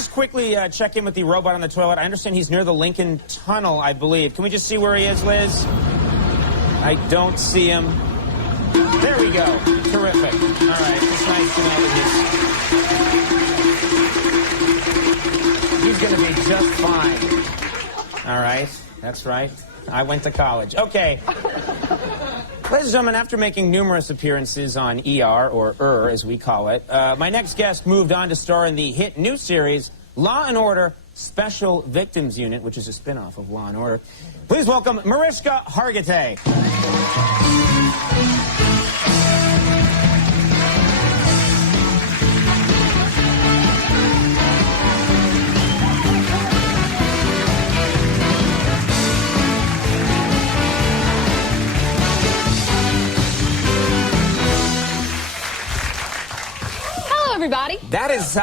just quickly check in with the robot on the toilet. I understand he's near the Lincoln Tunnel, I believe. Can we just see where he is, Liz? I don't see him. There we go. Terrific. All right. It's nice to know that he's going to be just fine. All right. That's right. I went to college. Okay. Ladies and gentlemen, after making numerous appearances on ER, or as we call it, my next guest moved on to star in the hit new series, Law & Order Special Victims Unit, which is a spin-off of Law & Order. Please welcome Mariska Hargitay. Everybody. That is,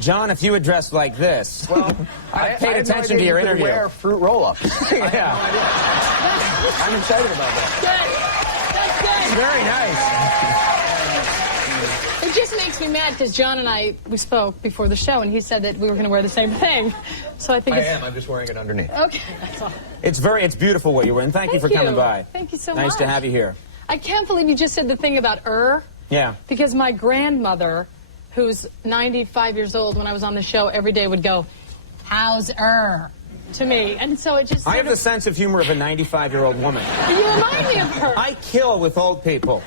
John, if you had dressed like this. Well, I paid attention to your interview. Wear fruit roll-ups. Yeah. I'm excited about that. Good. That's good. Very nice. It just makes me mad because John and we spoke before the show, and he said that we were going to wear the same thing. So I think I'm just wearing it underneath. Okay. That's all. It's beautiful what you're wearing. Thank you for coming by. Thank you so much. Nice to have you here. I can't believe you just said the thing about Yeah. Because my grandmother, who's 95 years old, when I was on the show, every day would go, "How's to me. And so it just... I have the sense of humor of a 95-year-old woman. You remind me of her. I kill with old people.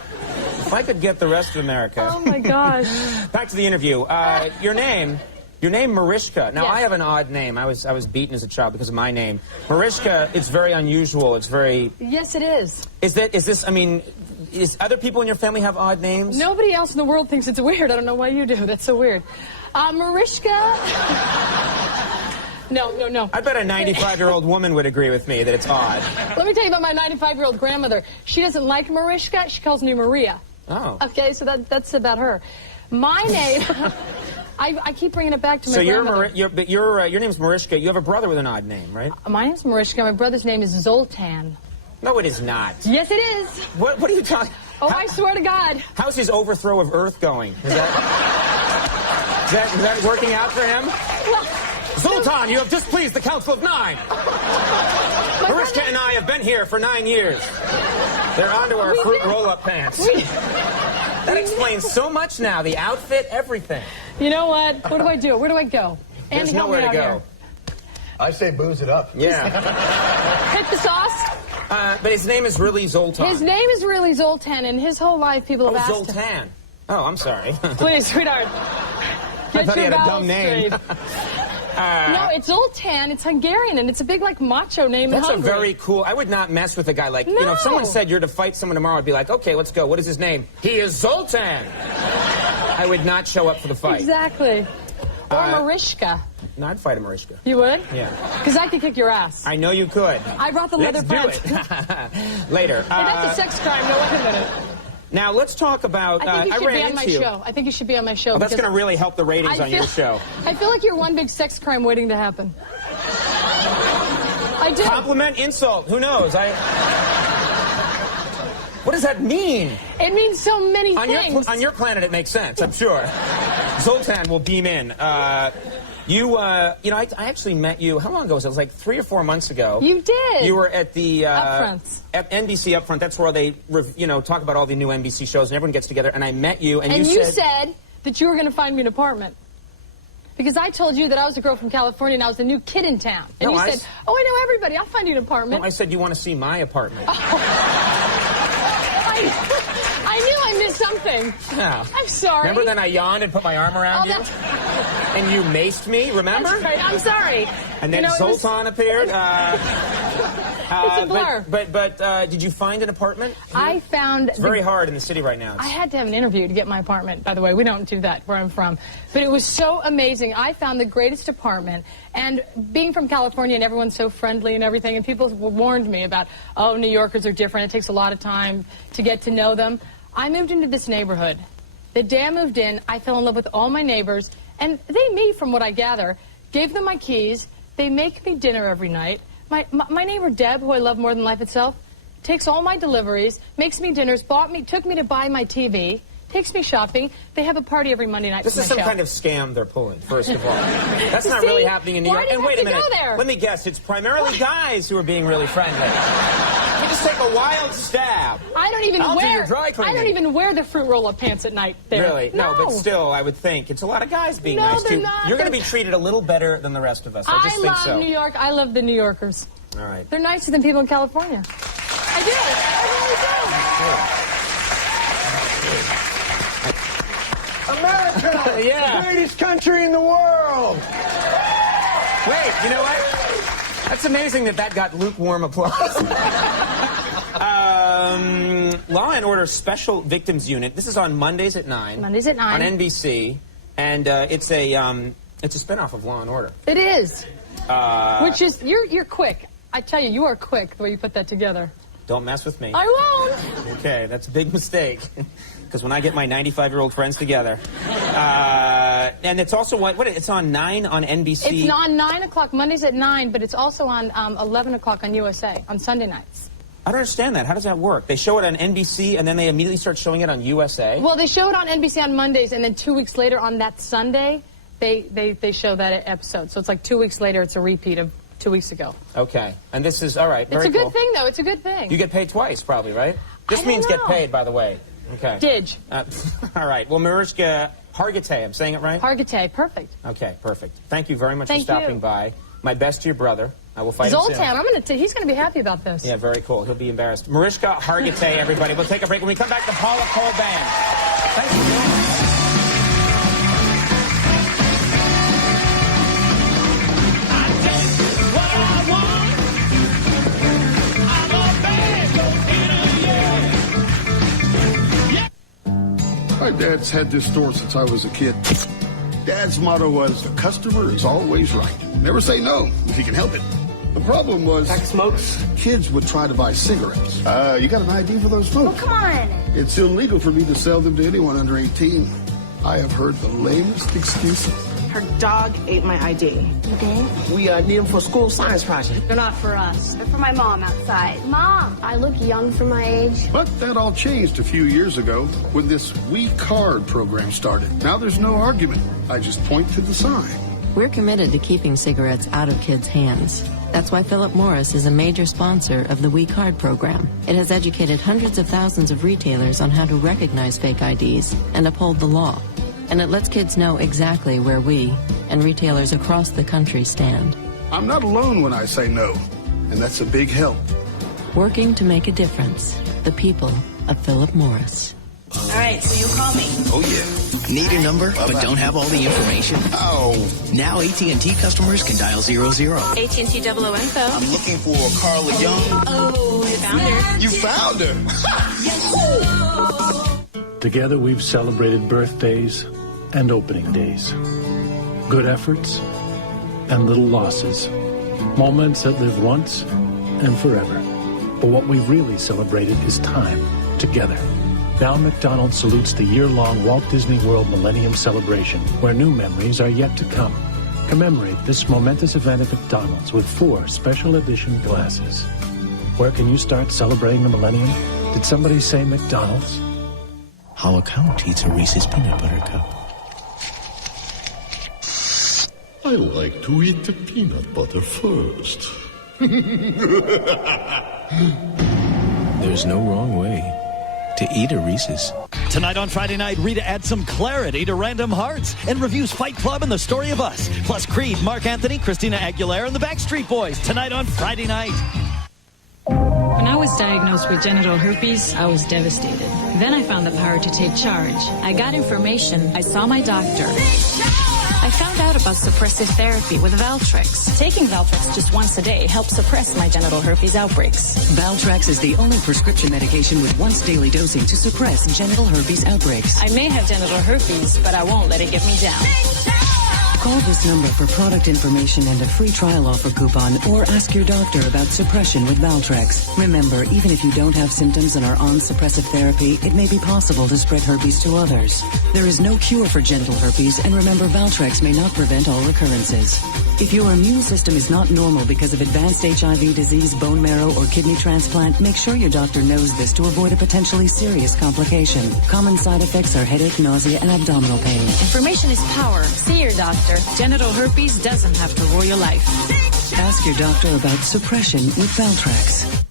If I could get the rest of America. Oh, my gosh. Back to the interview. Your name Mariska. Now, Yes. I have an odd name. I was beaten as a child because of my name. Mariska, it's very unusual. It's very... Yes, it is. Is other people in your family have odd names? Nobody else in the world thinks it's weird. I don't know why you do. That's so weird. Mariska... No. I bet a 95-year-old woman would agree with me that it's odd. Let me tell you about my 95-year-old grandmother. She doesn't like Mariska. She calls me Maria. Oh. Okay, so that's about her. My name... I keep bringing it back to my grandmother. So your name's Mariska. You have a brother with an odd name, right? My name's Mariska. My brother's name is Zoltan. No, it is not. Yes, it is. What are you talking... Oh, I swear to God. How's his overthrow of Earth going? Is that working out for him? Well, Zoltan, you have displeased the Council of Nine. Mariska and I have been here for 9 years. They're onto our fruit roll-up pants. That explains so much now. The outfit, everything. You know what? What do I do? Where do I go? There's Andy, help me nowhere to out go. here. I say booze it up. Yeah. Hit the sauce. But his name is really Zoltan. His name is really Zoltan, and his whole life people have asked him. Zoltan. Oh, I'm sorry. Please, sweetheart. I thought he had a dumb name. No, it's Zoltan. It's Hungarian, and it's a big, like, macho name in That's Hungary. a very cool... I would not mess with a guy like... You know, if someone said you're to fight someone tomorrow, I'd be like, okay, let's go. What is his name? He is Zoltan. I would not show up for the fight. Exactly. Or Mariska. No, I'd fight a Mariska. You would? Yeah. Because I could kick your ass. I know you could. I brought the leather Let's pants. do it. Later. Hey, that's a sex crime. No, wait a minute. Now, let's talk about... I think you should be on my you. show. I think you should be on my show. Oh, that's going to really help the ratings on your show. I feel like you're one big sex crime waiting to happen. I do. Compliment, insult. Who knows? What does that mean? It means so many things. On your planet, it makes sense, I'm sure. Zoltan will beam in. You know, I actually met you, how long ago was it? It was like 3 or 4 months ago. You did. You were at the... Upfronts. At NBC Upfront. That's where they, talk about all the new NBC shows, and everyone gets together, and I met you, and you said that you were going to find me an apartment. Because I told you that I was a girl from California, and I was the new kid in town. And you said, oh, I know everybody. I'll find you an apartment. No, I said you want to see my apartment. I knew I missed something. Yeah. I'm sorry. Remember then I yawned and put my arm around you? And you maced me, remember? That's right. I'm sorry. And then Zoltan appeared. It's a blur. But did you find an apartment? I found... It's very hard in the city right now. I had to have an interview to get my apartment, by the way. We don't do that where I'm from. But it was so amazing. I found the greatest apartment. And being from California and everyone's so friendly and everything, and people warned me about, oh, New Yorkers are different. It takes a lot of time to get to know them. I moved into this neighborhood. The day I moved in, I fell in love with all my neighbors. And me, from what I gather, gave them my keys. They make me dinner every night. My neighbor Deb, who I love more than life itself, takes all my deliveries, makes me dinners, took me to buy my TV, takes me shopping. They have a party every Monday night. This is some kind of scam they're pulling, first of all. That's not really happening in New York. Why do you And wait a have to minute. go there? Let me guess. It's primarily guys who are being really friendly. You just take a wild stab. I don't even I'll do your wear. dry I cleaning. don't even wear the fruit roll-up pants at night. There. Really? No, but still, I would think it's a lot of guys being No, nice they're too. not. You're going to be treated a little better than the rest of us. I just think love so. New York. I love the New Yorkers. All right. They're nicer than people in California. I do. America! Yeah. The greatest country in the world! Wait, you know what? That's amazing that got lukewarm applause. Law and Order Special Victims Unit. This is on Mondays at 9. Mondays at 9. On NBC. And it's a spinoff of Law and Order. It is. Which is, you're quick. I tell you, you are quick the way you put that together. Don't mess with me. I won't. Okay, that's a big mistake. Because when I get my 95-year-old friends together. And it's also, it's on 9 on NBC. It's on 9 o'clock, Mondays at 9, but it's also on 11 o'clock on USA, on Sunday nights. I don't understand that. How does that work? They show it on NBC, and then they immediately start showing it on USA? Well, they show it on NBC on Mondays, and then 2 weeks later on that Sunday, they show that episode. So it's like 2 weeks later, it's a repeat of 2 weeks ago. Okay. And this is, all right, very It's a cool. good thing, though. It's a good thing. You get paid twice, probably, right? This don't means get know. paid, by the way. Okay. Didge. All right. Well, Mariska Hargitay, I'm saying it right? Hargitay, perfect. Okay, perfect. Thank you very much for Thank stopping you. by. My best to your brother. I will fight him soon. Zoltan, he's going to be happy about this. Yeah, very cool. He'll be embarrassed. Mariska Hargitay, everybody. We'll take a break. When we come back, the Paula Cole Band. Thank you. My dad's had this store since I was a kid. Dad's motto was, the customer is always right. Never say no if you can help it. The problem was, kids would try to buy cigarettes. You got an ID for those folks? Oh, come on. It's illegal for me to sell them to anyone under 18. I have heard the lamest excuses. Her dog ate my ID. You did? We need them for a school science project. They're not for us. They're for my mom outside. Mom, I look young for my age. But that all changed a few years ago when this We Card program started. Now there's no argument. I just point to the sign. We're committed to keeping cigarettes out of kids' hands. That's why Philip Morris is a major sponsor of the We Card program. It has educated hundreds of thousands of retailers on how to recognize fake IDs and uphold the law. And it lets kids know exactly where we and retailers across the country stand. I'm not alone when I say no, and that's a big help. Working to make a difference. The people of Philip Morris. All right, so you call me. Oh, yeah. Need a number, but don't have all the information? Oh. Now AT&T customers can dial 00. AT&T Double O Info. I'm looking for Carla Young. Oh, you found her. You found her. Together we've celebrated birthdays and opening days. Good efforts and little losses. Moments that live once and forever. But what we've really celebrated is time together. Now McDonald's salutes the year-long Walt Disney World Millennium Celebration, where new memories are yet to come. Commemorate this momentous event at McDonald's with 4 special edition glasses. Where can you start celebrating the millennium? Did somebody say McDonald's? How a count eats a Reese's peanut butter cup. I like to eat the peanut butter first. There's no wrong way to eat a Reese's. Tonight on Friday Night, Rita adds some clarity to Random Hearts and reviews Fight Club and The Story of Us. Plus Creed, Mark Anthony, Christina Aguilera, and the Backstreet Boys. Tonight on Friday Night. When I was diagnosed with genital herpes, I was devastated. Then I found the power to take charge. I got information. I saw my doctor. I found out about suppressive therapy with Valtrex. Taking Valtrex just once a day helps suppress my genital herpes outbreaks. Valtrex is the only prescription medication with once daily dosing to suppress genital herpes outbreaks. I may have genital herpes, but I won't let it get me down. Call this number for product information and a free trial offer coupon, or ask your doctor about suppression with Valtrex. Remember, even if you don't have symptoms and are on suppressive therapy, it may be possible to spread herpes to others. There is no cure for genital herpes, and remember, Valtrex may not prevent all recurrences. If your immune system is not normal because of advanced HIV disease, bone marrow, or kidney transplant, make sure your doctor knows this to avoid a potentially serious complication. Common side effects are headache, nausea, and abdominal pain. Information is power. See your doctor. Genital herpes doesn't have to rule your life. Ask your doctor about suppression with Valtrex.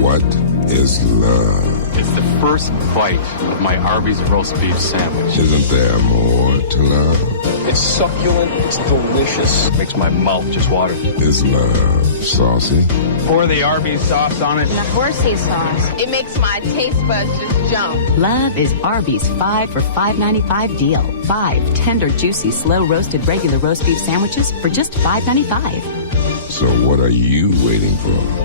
What is love? It's the first bite of my Arbys roast beef sandwich. Isn't there more to love? It's succulent, it's delicious. Makes my mouth just water. Is love saucy? Pour the Arbys sauce on it. And the horsey sauce. It makes my taste buds just jump. Love is Arbys 5 for $5.95 deal. 5 tender, juicy, slow-roasted regular roast beef sandwiches for just $5.95. So what are you waiting for?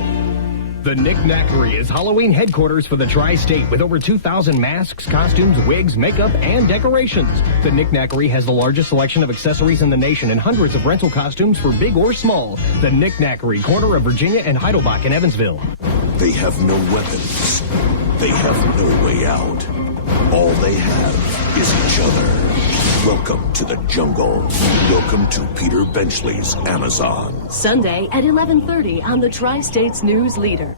The Knicknackery is Halloween headquarters for the Tri-State with over 2,000 masks, costumes, wigs, makeup, and decorations. The Knicknackery has the largest selection of accessories in the nation and hundreds of rental costumes for big or small. The Knicknackery, corner of Virginia and Heidelbach in Evansville. They have no weapons. They have no way out. All they have is each other. Welcome to the jungle. Welcome to Peter Benchley's Amazon. Sunday at 11:30 on the Tri-States News Leader.